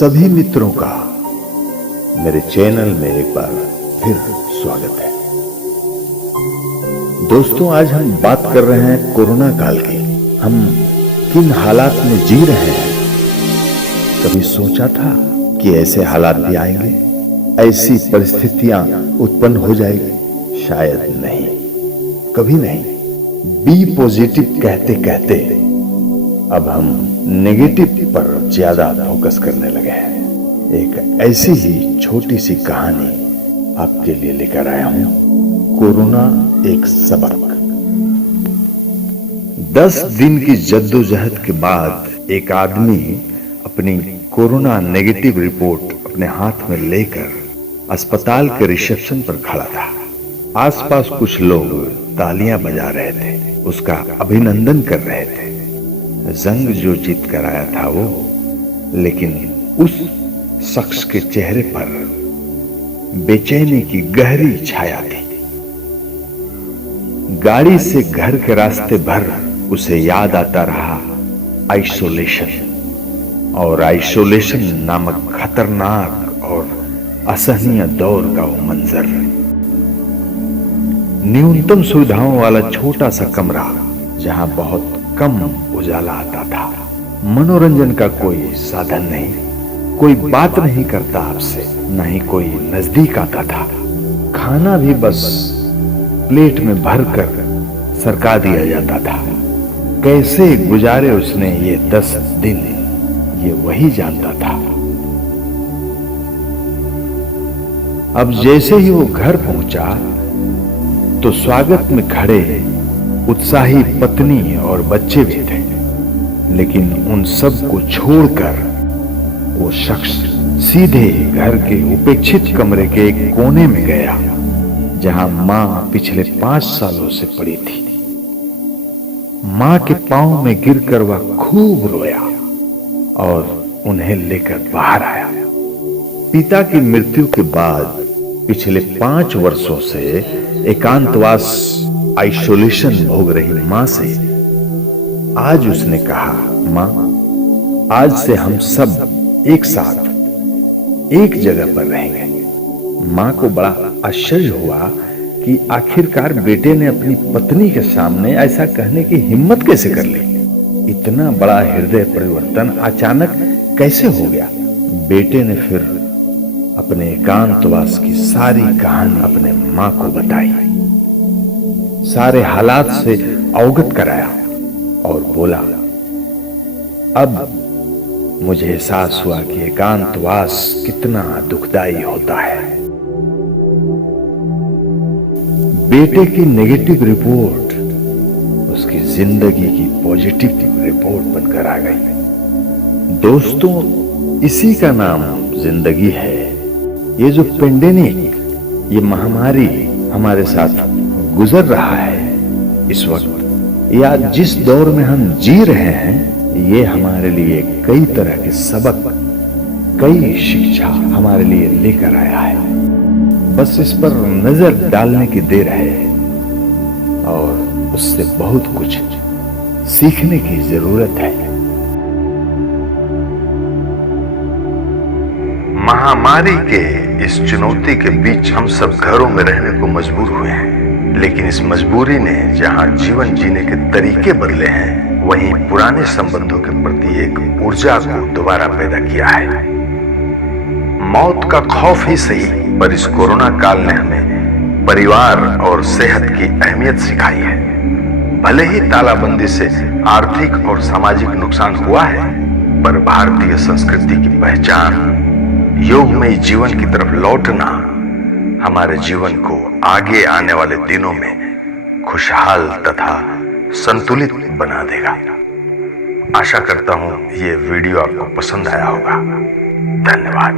सभी मित्रों का मेरे चैनल में एक बार फिर स्वागत है। दोस्तों, आज हम बात कर रहे हैं कोरोना काल की। हम किन हालात में जी रहे हैं? कभी सोचा था कि ऐसे हालात भी आएंगे, ऐसी परिस्थितियां उत्पन्न हो जाएगी? शायद नहीं, कभी नहीं। बी पॉजिटिव कहते कहते अब हम नेगेटिव पर ज्यादा फोकस करने लगे हैं। एक ऐसी ही छोटी सी कहानी आपके लिए लेकर आया हूं, कोरोना एक सबक। 10 दिन की जद्दोजहद के बाद एक आदमी अपनी कोरोना नेगेटिव रिपोर्ट अपने हाथ में लेकर अस्पताल के रिसेप्शन पर खड़ा था। आसपास कुछ लोग तालियां बजा रहे थे, उसका अभिनंदन कर रहे थे। जंग जो जीत कर आया था वो, लेकिन उस शख्स के चेहरे पर बेचैनी की गहरी छाया थी। गाड़ी से घर के रास्ते भर उसे याद आता रहा आइसोलेशन, और आइसोलेशन नामक खतरनाक और असहनीय दौर का वो मंजर। न्यूनतम सुविधाओं वाला छोटा सा कमरा जहां बहुत कम उजाला आता था, मनोरंजन का कोई साधन नहीं, कोई बात नहीं करता आपसे, न ही कोई नजदीक आता था। खाना भी बस प्लेट में भरकर सरका दिया जाता था। कैसे गुजारे उसने ये 10 दिन, ये वही जानता था। अब जैसे ही वो घर पहुंचा तो स्वागत में खड़े उत्साही पत्नी और बच्चे भी थे, लेकिन उन सब को छोड़कर वो शख्स सीधे घर के उपेक्षित कमरे के एक कोने में गया, जहां मां पिछले 5 सालों से पड़ी थी। मां के पांव में गिरकर वह खूब रोया और उन्हें लेकर बाहर आया। पिता की मृत्यु के बाद पिछले 5 वर्षों से एकांतवास आइसोलेशन भोग रही मां से आज उसने कहा, मां, आज से हम सब एक साथ एक जगह पर रहेंगे। मां को बड़ा आश्चर्य हुआ कि आखिरकार बेटे ने अपनी पत्नी के सामने ऐसा कहने की हिम्मत कैसे कर ली। इतना बड़ा हृदय परिवर्तन अचानक कैसे हो गया। बेटे ने फिर अपने एकांतवास की सारी कहानी अपने मां को बताई, सारे हालात से अवगत कराया और बोला, अब मुझे एहसास हुआ कि एकांतवास कितना दुखदाई होता है। बेटे की नेगेटिव रिपोर्ट उसकी जिंदगी की पॉजिटिव रिपोर्ट बनकर आ गई। दोस्तों, इसी का नाम जिंदगी है। ये जो पेंडेमिक, ये महामारी हमारे साथ गुजर रहा है इस वक्त, या जिस दौर में हम जी रहे हैं, ये हमारे लिए कई तरह के सबक, कई शिक्षा हमारे लिए लेकर आया है। बस इस पर नजर डालने की देर है और उससे बहुत कुछ सीखने की जरूरत है। महामारी के इस चुनौती के बीच हम सब घरों में रहने को मजबूर हुए हैं, लेकिन इस मजबूरी ने जहां जीवन जीने के तरीके बदले हैं, वहीं पुराने संबंधों के प्रति एक ऊर्जा को दोबारा पैदा किया है। मौत का खौफ ही सही, पर इस कोरोना काल ने हमें परिवार और सेहत की अहमियत सिखाई है। भले ही तालाबंदी से आर्थिक और सामाजिक नुकसान हुआ है, पर भारतीय संस्कृति की पहचान, योगमय जीवन की तरफ लौटना हमारे जीवन को आगे आने वाले दिनों में खुशहाल तथा संतुलित बना देगा। आशा करता हूं ये वीडियो आपको पसंद आया होगा। धन्यवाद।